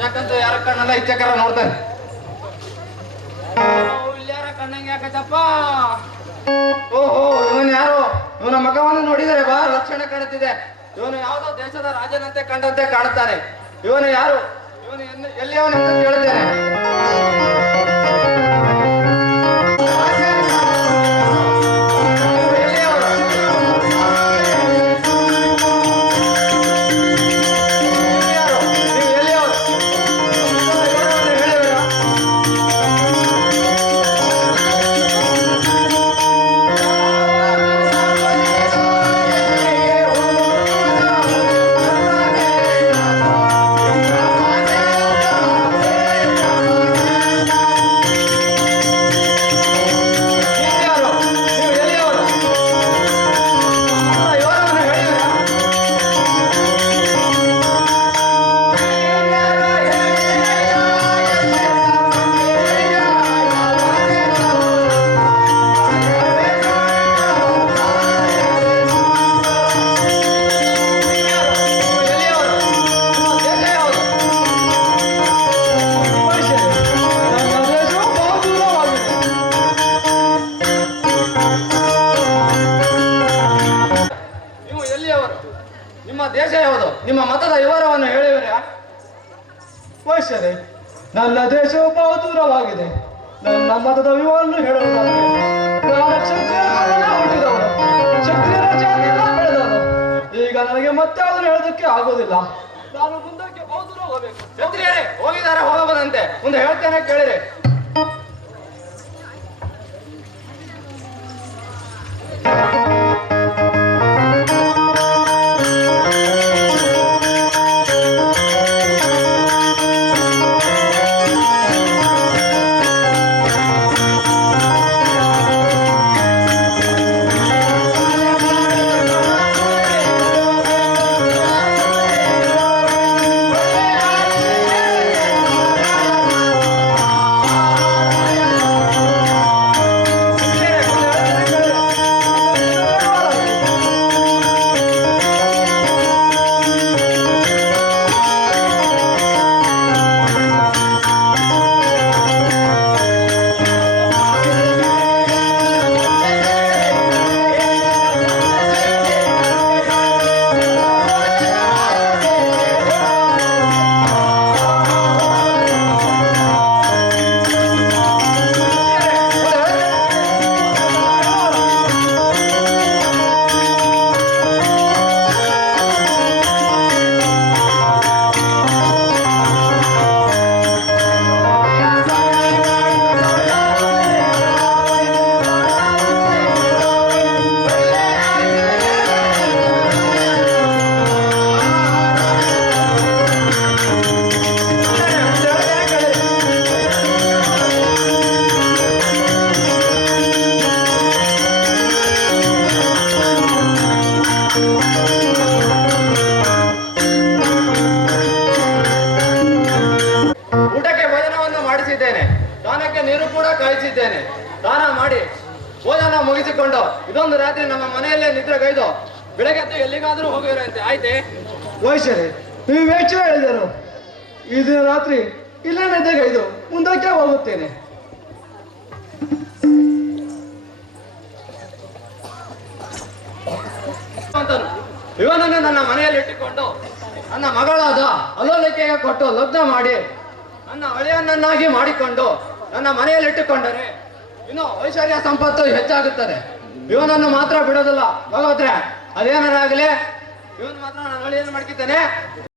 ಯಾಕಂತ ಯಾರ ಕಣ್ಣಲ್ಲ ಇಚ್ಚಕರ ನೋಡ್ತಾನೆ. ಇಲ್ಲಿ ಯಾರ ಕಣ್ಣಂಗೆ ಯಾಕತ್ತಪ್ಪ? ಓಹೋ, ಇವನು ಯಾರು? ಇವನ ಮಗವನ್ನು ನೋಡಿದರೆ ಬಹಳ ಲಕ್ಷಣ ಕಾಣುತ್ತಿದೆ. ಇವನು ಯಾವುದೋ ದೇಶದ ರಾಜನಂತೆ ಕಂಡಂತೆ ಕಾಣುತ್ತಾನೆ. ಇವನು ಯಾರು? ಇವನು ಎಲ್ಲಿಯವನೆಂದು ಕೇಳುತ್ತೇನೆ. ನಿಮ್ಮ ದೇಶ ಯಾವುದು? ನಿಮ್ಮ ಮತದ ವಿವರವನ್ನು ಹೇಳಿವರಾ? ವೈಶ್ಯರೇ, ನನ್ನ ದೇಶವು ಬಹು ದೂರವಾಗಿದೆ. ನನ್ನ ಮತದ ವಿವರವನ್ನು ಹೇಳುವುದಾದರೆ ನಾನು ಕ್ಷತ್ರಿಯರ ಮನೆಯಲ್ಲೇ ಹುಟ್ಟಿದವನು, ಕ್ಷತ್ರಿಯರ ಜಾತಿಯಲ್ಲ ಬೆಳೆದವನು. ಈಗ ನನಗೆ ಮತ್ತೆ ಅದನ್ನು ಹೇಳೋದಕ್ಕೆ ಆಗೋದಿಲ್ಲ. ನಾನು ಮುಂದಕ್ಕೆ ಬಹು ದೂರ ಹೋಗಬೇಕು. ಕ್ಷತ್ರಿಯರೇ ಹೋಗಿದ್ದಾರೆ, ಹೋಗಬದಂತೆ. ಮುಂದೆ ಹೇಳ್ತೇನೆ, ಕೇಳಿರಿ. ಸ್ನಾನಕ್ಕೆ ನೀರು ಕೂಡ ಕಾಯಿಸಿದ್ದೇನೆ. ಸ್ನಾನ ಮಾಡಿ ಭೋಜನ ಮುಗಿಸಿಕೊಂಡು ಇದೊಂದು ರಾತ್ರಿ ನಮ್ಮ ಮನೆಯಲ್ಲೇ ನಿದ್ರೆಗೈದು ಬೆಳಗ್ಗೆ ಎಲ್ಲಿಗಾದ್ರೂ ಹೋಗಿರಂತೆ. ಆಯ್ತೆ? ವೈಶ್ಯರೇ, ನೀವು ವೇಷ ಹೇಳಿದರು. ಈ ದಿನ ರಾತ್ರಿ ಇಲ್ಲೇ ನಿದ್ದೆಗೈದು ಮುಂದಕ್ಕೆ ಹೋಗುತ್ತೇನೆ. ಇವನನ್ನು ನನ್ನ ಮನೆಯಲ್ಲಿ ಇಟ್ಟುಕೊಂಡು ನನ್ನ ಮಗಳಾದ ಅಲೋಲಿಕೆಗೆ ಕೊಟ್ಟು ಲಗ್ನ ಮಾಡಿ ನನ್ನ ಹಳೆಯನ್ನಾಗಿ ಮಾಡಿಕೊಂಡು ನನ್ನ ಮನೆಯಲ್ಲಿ ಇಟ್ಟುಕೊಂಡರೆ ಇನ್ನು ಐಶ್ವರ್ಯ ಸಂಪತ್ತು ಹೆಚ್ಚಾಗುತ್ತದೆ. ಇವನನ್ನು ಮಾತ್ರ ಬಿಡೋದಿಲ್ಲ. ಭಗವತ್ರೆ, ಅದೇನಾರಾಗಲಿ ಇವನು ಮಾತ್ರ ನಾನು ಹಳಿಯನ್ನು ಮಾಡ್ಕಿದ್ದೇನೆ.